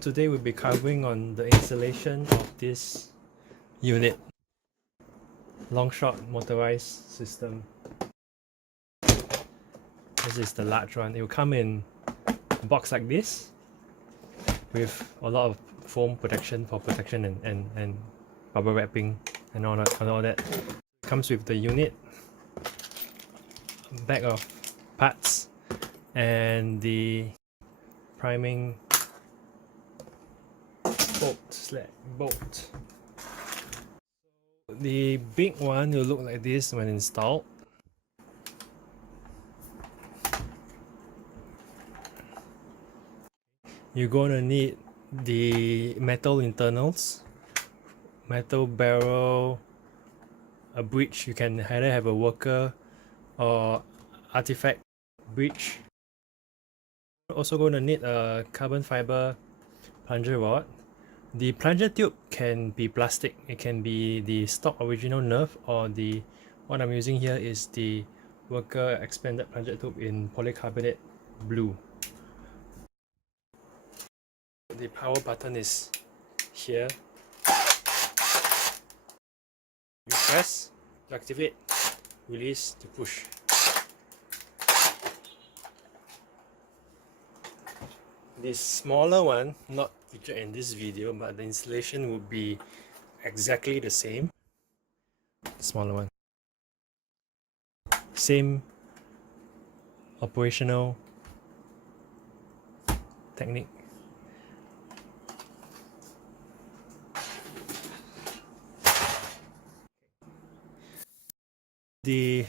Today we'll be covering on the installation of this unit, Longshot motorized system. This is the large one. It will come in a box like this with a lot of foam protection for protection and rubber wrapping and all that. It comes with the unit, bag of parts, and the priming bolt. The big one will look like this when installed. You're gonna need the metal internals, metal barrel, a bridge. You can either have a worker or artifact bridge. You're also gonna need a carbon fiber plunger rod. The plunger tube can be plastic. It can be the stock original NERF, or what I'm using here is the worker expanded plunger tube in polycarbonate blue. The power button is here. You press to activate, release to push. This smaller one, not featured in this video, but the installation would be exactly the same. Smaller one. Same operational technique. The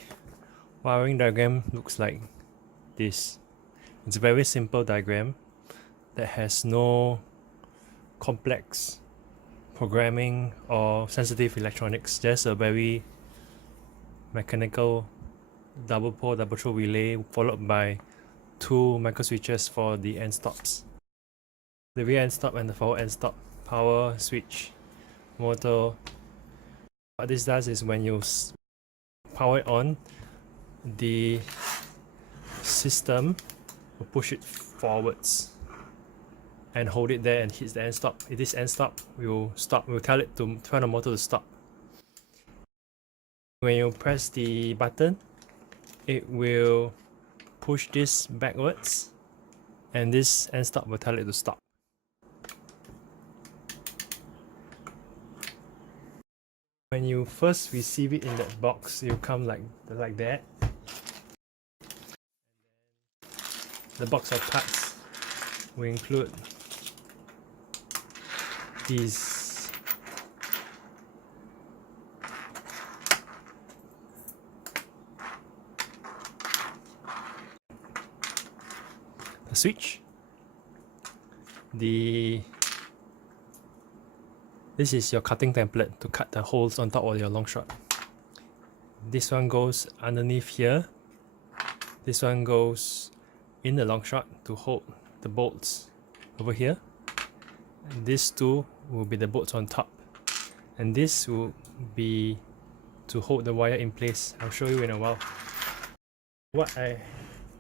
wiring diagram looks like this. It's a very simple diagram that has no complex programming or sensitive electronics, just a very mechanical double pole, double throw relay followed by two micro switches for the end stops. The rear end stop and the forward end stop, power switch, motor. What this does is when you power it on, the system will push it forwards and hold it there and hits the end stop. If this end stop will stop, we'll tell it to turn the motor to stop. When you press the button, it will push this backwards and this end stop will tell it to stop. When you first receive it in that box, it will come like that. The box of parts will include these the switch, this is your cutting template to cut the holes on top of your Longshot. This one goes underneath here. This one goes in the Longshot to hold the bolts over here. And these two will be the bolts on top. And this will be to hold the wire in place. I'll show you in a while. What I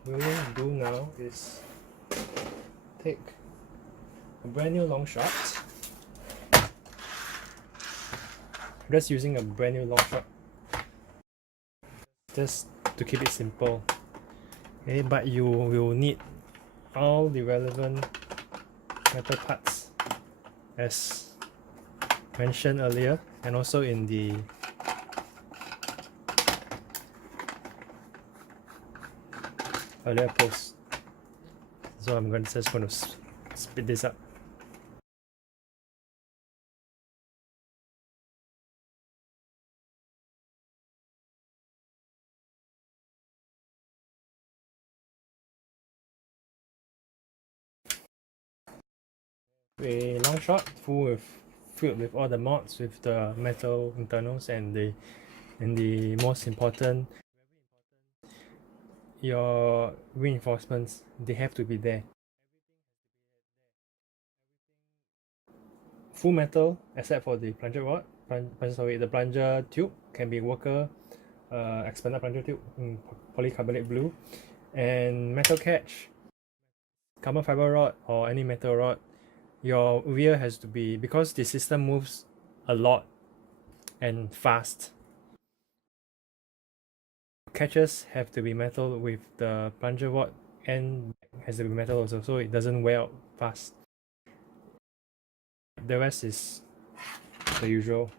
will do now is take a brand new Longshot. I'm just using a brand new Longshot just to keep it simple. Okay, but you will need all the relevant metal parts as mentioned earlier and also in the earlier post. So I'm just going to speed this up. A Longshot filled with all the mods, with the metal internals and the most important, your reinforcements, they have to be there. Full metal except for the plunger rod, the plunger tube can be worker expanded plunger tube in polycarbonate blue, and metal catch, carbon fiber rod or any metal rod, your wear has to be, because the system moves a lot and fast. Catches have to be metal with the plunger rod, and has to be metal also, so it doesn't wear out fast. The rest is the usual.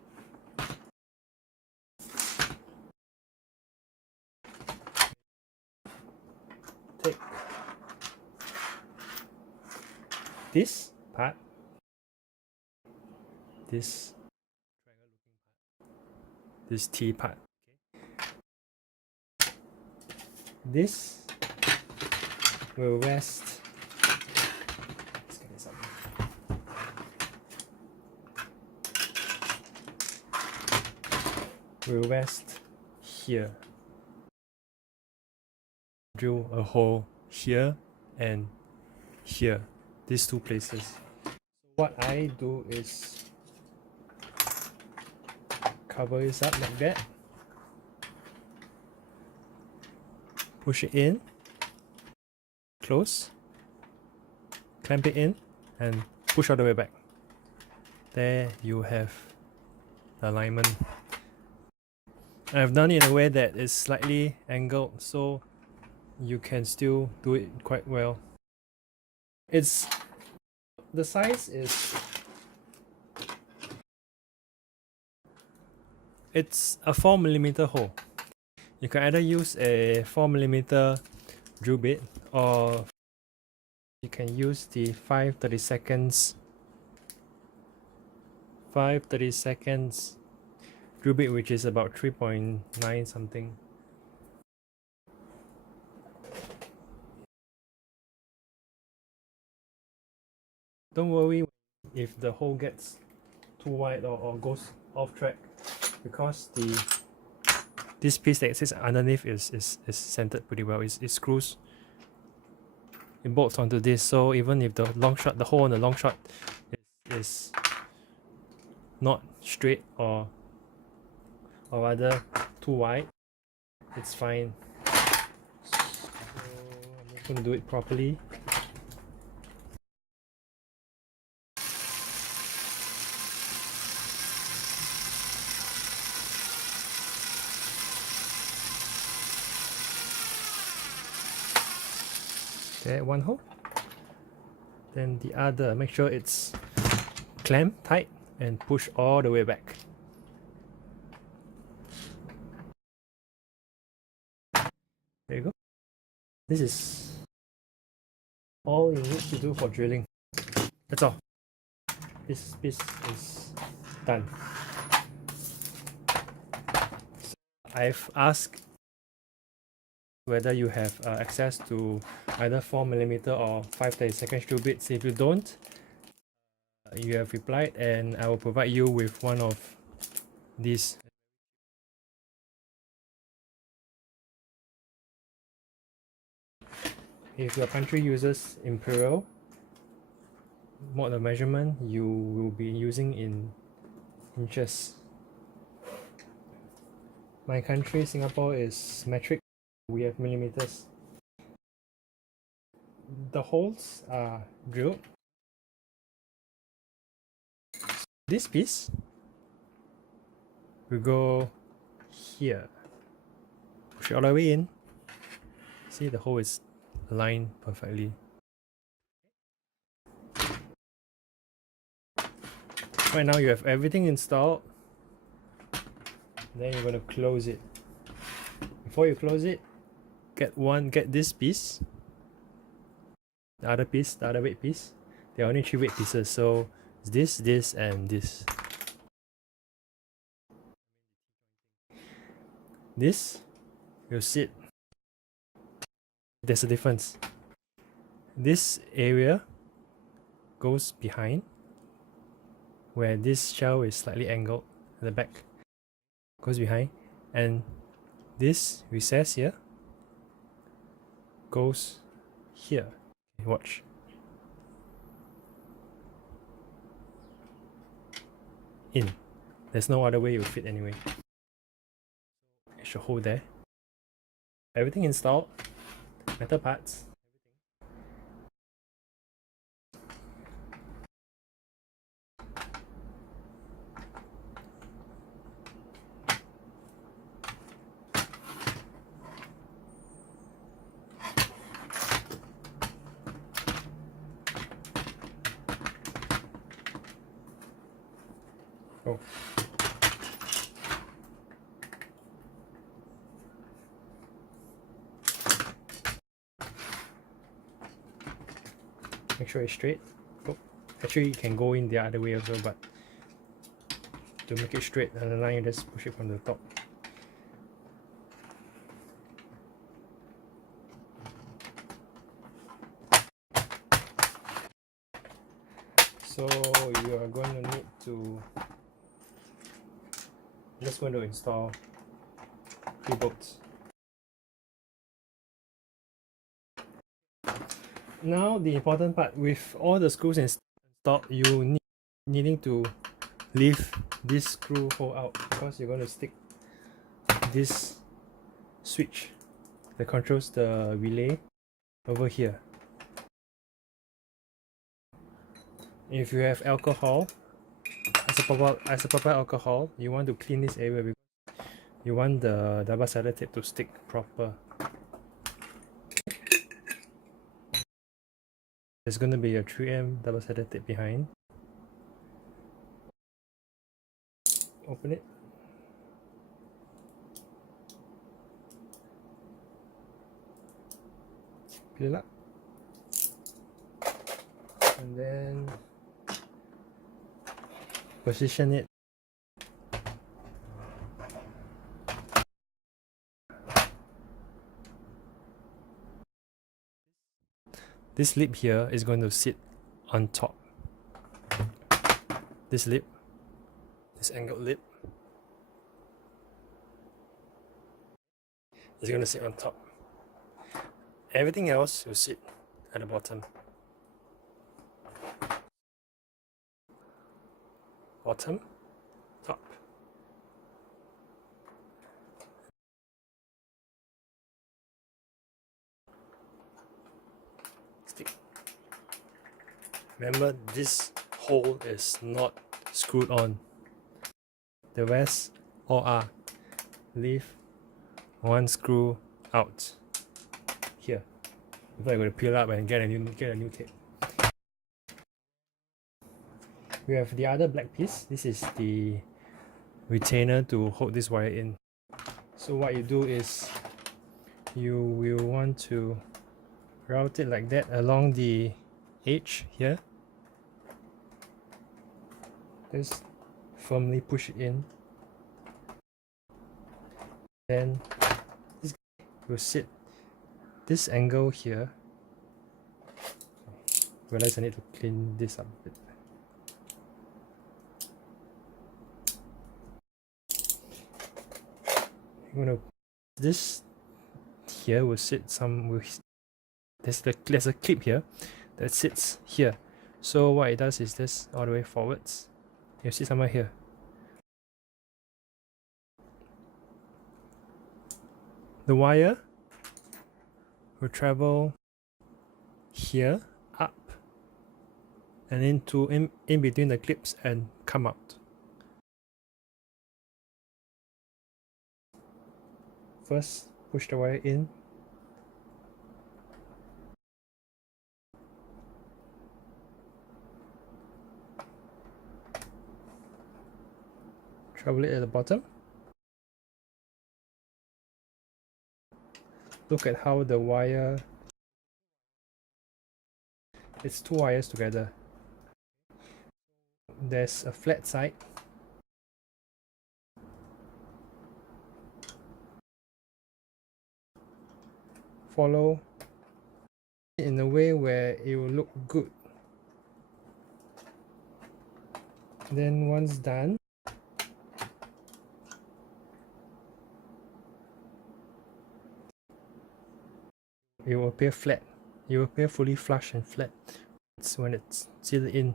Take this part, this T part. This will rest. Let's get this up. Will rest here. Drill a hole here and here, these two places. What I do is cover this up like that, push it in, close, clamp it in, and push all the way back. There you have the alignment. I've done it in a way that is slightly angled, so you can still do it quite well. The size is, it's a 4mm hole. You can either use a 4mm drill bit, or you can use the 5/32 drill bit, which is about 3.9 something. Don't worry if the hole gets too wide or goes off track, because this piece that sits underneath is centered pretty well. It screws, it bolts onto this, so even if the hole on the Longshot is not straight or rather too wide, it's fine. So I'm just going to do it properly. Okay, one hole, then the other, make sure it's clamped tight and push all the way back. There you go. This is all you need to do for drilling. That's all. This piece is done. So I've asked whether you have access to either 4mm or 5/32 drill bits. If you don't, you have replied, and I will provide you with one of these. If your country uses imperial mode of measurement, you will be using in inches. My country, Singapore, is metric. We have millimeters. The holes are drilled. This piece will go here. Push it all the way in. See, the hole is aligned perfectly. Right now you have everything installed. Then you're going to close it. Before you close it, get this piece, the other weight piece. There are only 3 weight pieces, so it's this, and this. This will sit. There's a difference. This area goes behind, where this shell is slightly angled at the back. Goes behind, and this recess here goes here. Watch. In. There's no other way it will fit anyway. It should hold there. Everything installed. Metal parts. Oh. Make sure it's straight. Oh. Actually, you can go in the other way also, but to make it straight, and then you just push it from the top. So you are going to need to just going to install 3 bolts. Now the important part, with all the screws installed, you needing to leave this screw hole out, because you're going to stick this switch that controls the relay over here. If you have alcohol, isopropyl alcohol, you want to clean this area because you want the double-sided tape to stick proper. There's going to be a 3M double-sided tape behind. Open it. Peel it up. And then position it this lip here is going to sit on top. This lip, this angled lip, is going to sit on top. Everything else will sit at the bottom. Bottom, top. Stick. Remember, this hole is not screwed on. The rest all are. Leave one screw out here. Before I'm going to peel up and get a new tape. We have the other black piece. This is the retainer to hold this wire in. So what you do is you will want to route it like that along the edge here. Just firmly push it in. Then this will sit this angle here. Realize I need to clean this up a bit. This here will sit there's a clip here that sits here. So what it does is this all the way forwards. You see somewhere here. The wire will travel here up and in between the clips and come out. First, push the wire in. Travel it at the bottom. Look at how the wire, it's 2 wires together. There's a flat side. Follow in a way where it will look good. Then once done, it will appear flat. It will appear fully flush and flat. It's when it's sealed in.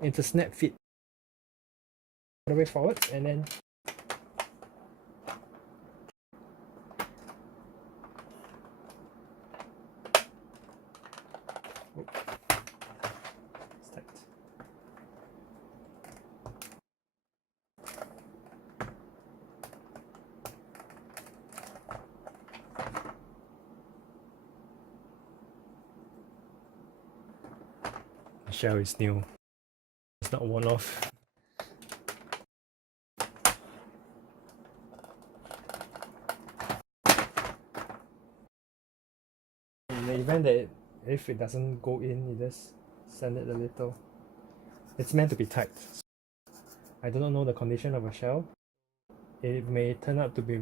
It's a snap fit. All the way forward and then shell is new. not worn off. In the event that if it doesn't go in, you just sand it a little. It's meant to be tight. I do not know the condition of a shell. It may turn out to be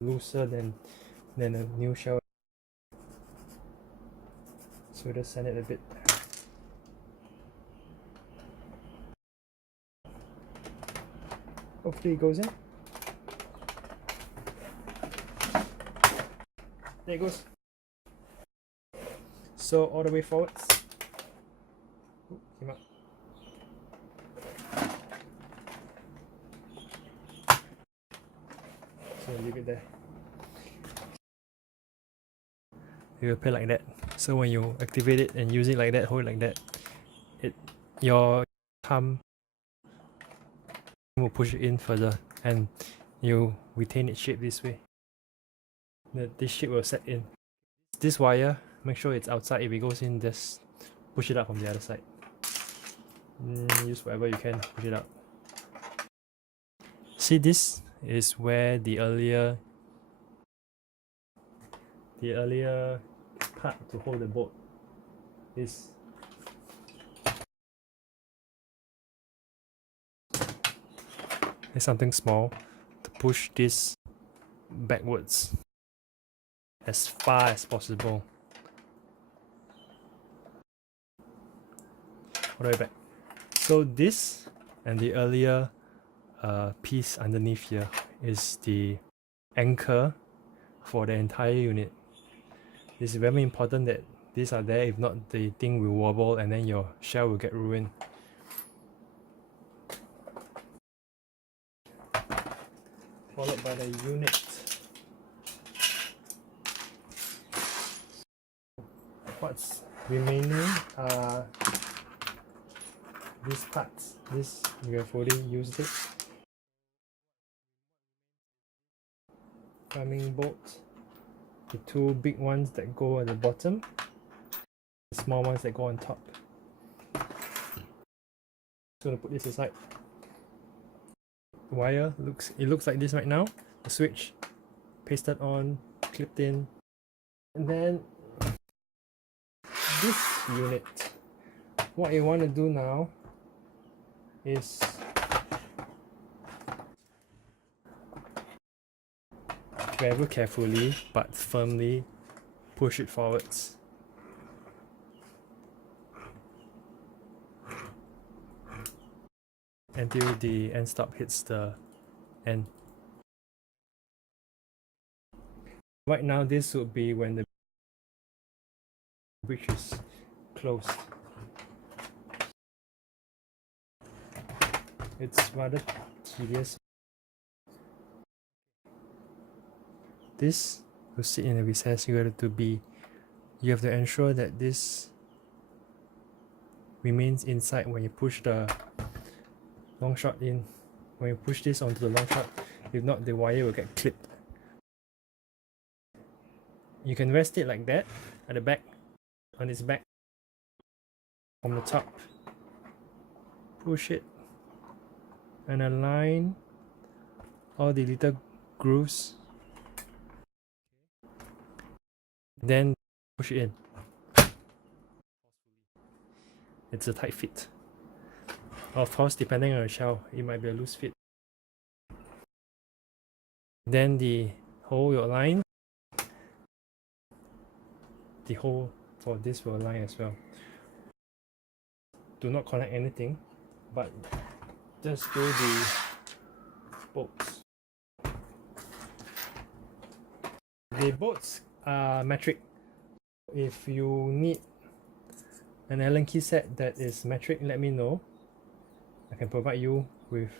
looser than a new shell. So just sand it a bit. Hopefully it goes in. There it goes. So all the way forwards. Ooh, came out. So leave it there. You appear like that. So when you activate it and use it like that, hold it like that, your thumb will push it in further and you retain its shape this way. This shape will set in. This wire, make sure it's outside. If it goes in, just push it up from the other side. Use whatever you can, push it up. See, this is where the earlier part to hold the bolt is. There's something small to push this backwards as far as possible. All the way back. So this and the earlier piece underneath here is the anchor for the entire unit. It's very important that these are there, if not the thing will wobble and then your shell will get ruined. Followed by the unit. What's remaining are these parts. This we have already used it. Timing bolt. The two big ones that go at the bottom. The small ones that go on top. Just gonna put this aside. The wire looks like this right now. The switch pasted on, clipped in, and then this unit. What you want to do now is very carefully but firmly push it forwards. Until the end stop hits the end. Right now this would be when the bridge is closed. It's rather tedious. This to sit in a recess, you have to ensure that this remains inside when you push the Longshot in. When you push this onto the Longshot, if not the wire will get clipped. You can rest it like that at the back, on its back, from the top. Push it and align all the little grooves. Then push it in. It's a tight fit. Of course, depending on the shell, it might be a loose fit. Then the hole will align. The hole for this will align as well. Do not connect anything, but just do the bolts. The bolts are metric. If you need an Allen key set that is metric, let me know. I can provide you with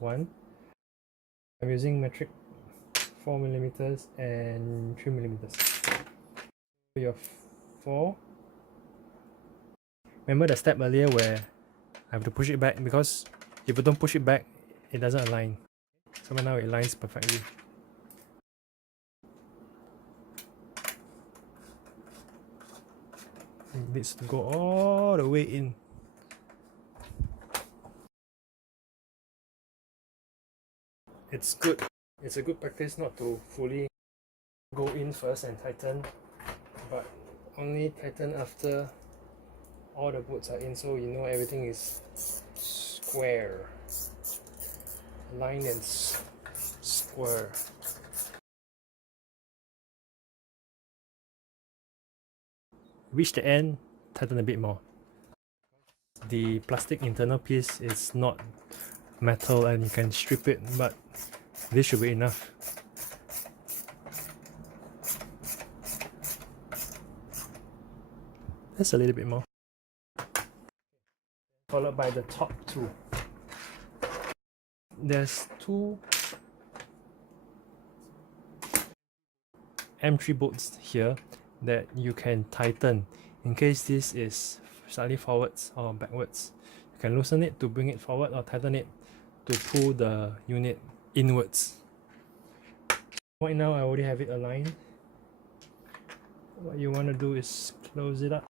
one. I'm using metric 4mm and 3mm. You have 4. Remember the step earlier where I have to push it back, because if you don't push it back, it doesn't align. So right now it aligns perfectly. It needs to go all the way in. it's good. It's a good practice not to fully go in first and tighten, but only tighten after all the bolts are in, so you know everything is square, line and square. Reach the end, tighten a bit more. The plastic internal piece is not metal and you can strip it, but this should be enough. Just a little bit more. Followed by the top two. There's two M3 bolts here that you can tighten in case this is slightly forwards or backwards. You can loosen it to bring it forward or tighten it to pull the unit inwards. Right now I already have it aligned. What you want to do is close it up.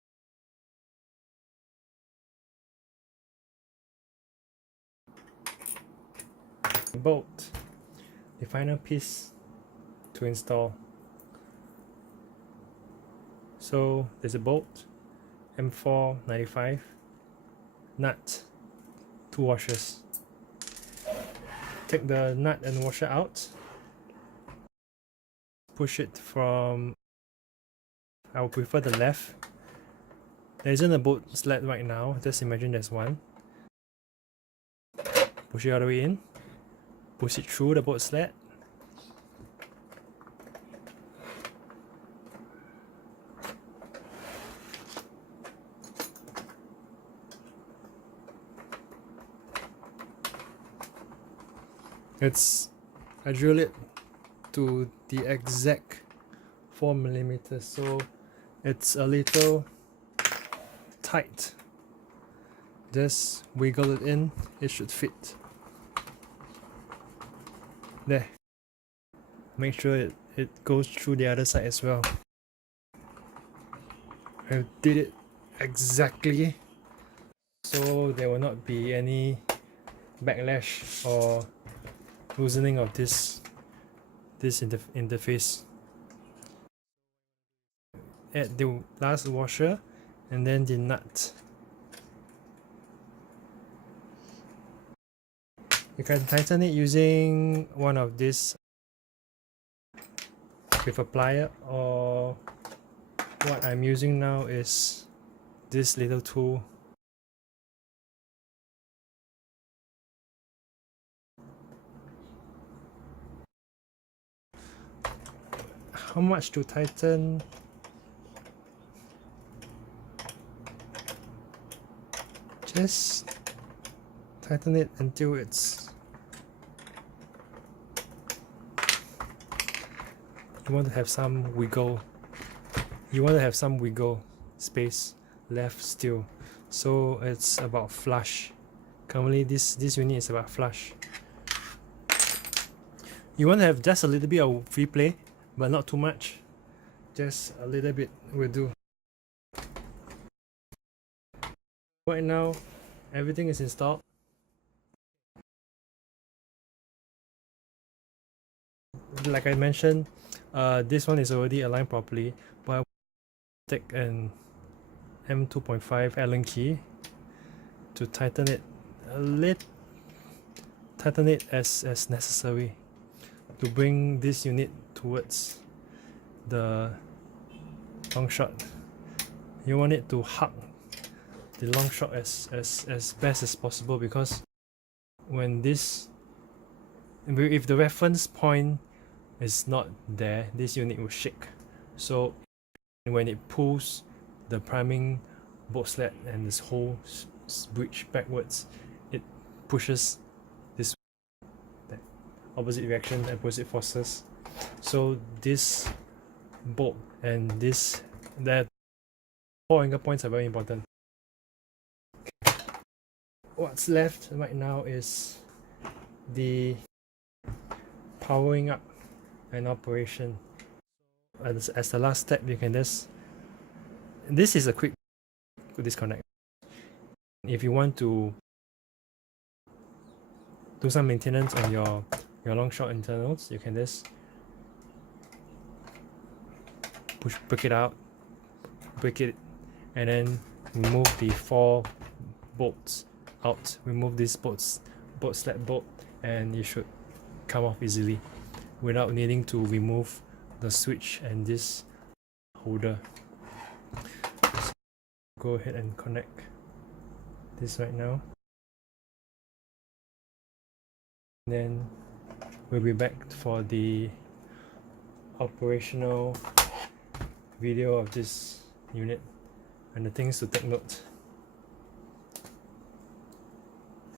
Bolt, the final piece to install. So there's a bolt, M4 95, nut, 2 washers. Take the nut and washer out. Push it from, I would prefer the left. There isn't a bolt sled right now, just imagine there's one. Push it all the way in. Push it through the bolt sled. I drill it to the exact 4mm, so it's a little tight. Just wiggle it in, it should fit. There. Make sure it goes through the other side as well. I did it exactly so there will not be any backlash or loosening of this interface. Add the last washer and then the nut. You can tighten it using one of these with a plier, or what I'm using now is this little tool. How much to tighten? Just tighten it until it's, you want to have some wiggle. You want to have some wiggle space left still, so it's about flush. Currently this unit is about flush. You want to have just a little bit of free play, but not too much. Just a little bit will do. Right now everything is installed. Like I mentioned, this one is already aligned properly, but I take an M2.5 Allen key to tighten it a little, tighten it as necessary to bring this unit towards the Longshot. You want it to hug the Longshot as best as possible, because when this, if the reference point is not there, this unit will shake. So when it pulls the priming bolt sled and this whole bridge backwards, it pushes this opposite reaction, opposite forces. So this bolt and that 4 anchor points are very important. What's left right now is the powering up and operation. As the last step, you can just, this is a quick disconnect. If you want to do some maintenance on your your Longshot internals, you can just break it out, break it, and then remove the 4 bolts out. Remove this slab bolt, and it should come off easily without needing to remove the switch and this holder. So go ahead and connect this right now. Then we'll be back for the operational video of this unit, and the things to take note.